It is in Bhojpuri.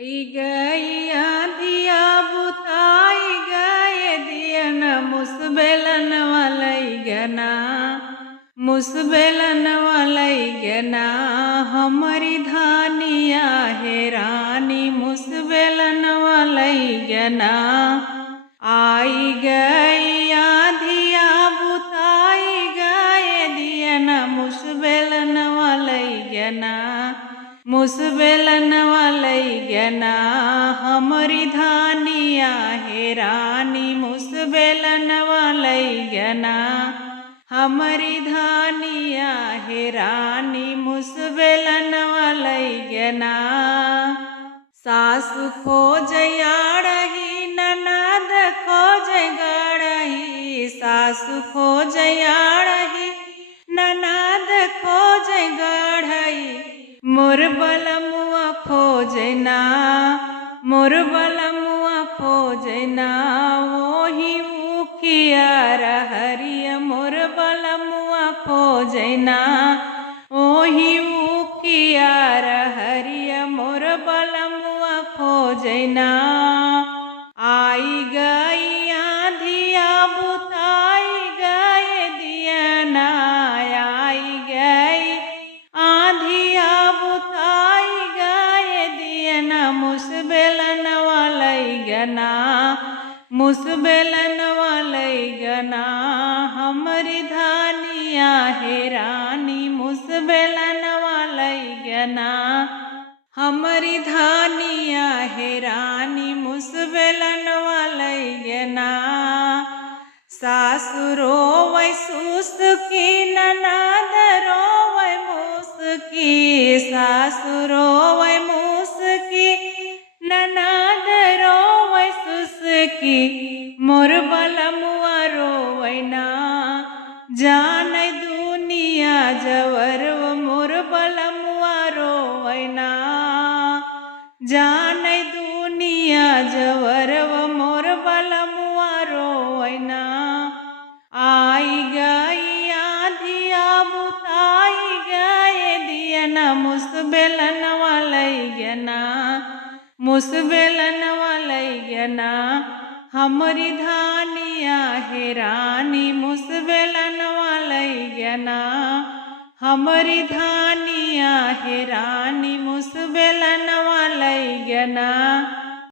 गई आंधिया बुताई गए दियन मुसबेलन वालई गना मुसबेलन वालई गना हमारी धानिया है रानी मुसबेलन वालई गना आई गई आंधिया बुताई गए दियन मुसबेलन वालई गना मुसबेलन वालई गना हमारी धानिया है रानी मुसबेलन वालई गना हमारी धानिया है रानी मुसबेलन वालई गना सासु खोज याड़ही ननद खोज गड़ही सासु खोज याड़ही ननद खोज गढ़ई मोर बलमुआ खोजना मोर बलमुआ खोजना वही मुखिया रहरिया मोर बलमुआ खोजना वही मुखिया रहरिया मोर बलमुआ खोजना आई गई आंधिया बुताई गए दियना आई गई आंधिया बुताई गए दियना मुसबेलन वालई गना मुसबेलन वालई गना हमारी धानिया है रानी मुसबेलन वालई गना हमारी धानिया है रानी मुसबेलन वालई गना सासुरो वै सुसुकी ननद रोवै मुसकी सासुरो वै मुसकी ननद रोवै सुसकी मोर बलमुआ रोवैना जानै दुनिया जवर मोर बलमुआ रोवैना जानै दुनिया जवर मोर बलमुआ रोवैना आई गई आंधिया बुताई गए दियना मुसबेलन वालई गना मुसबेलन वालई गना हमारी धानिया है रानी मुसबेलन वालई गना हमारी धानिया है रानी मुसबेलन वालई गना।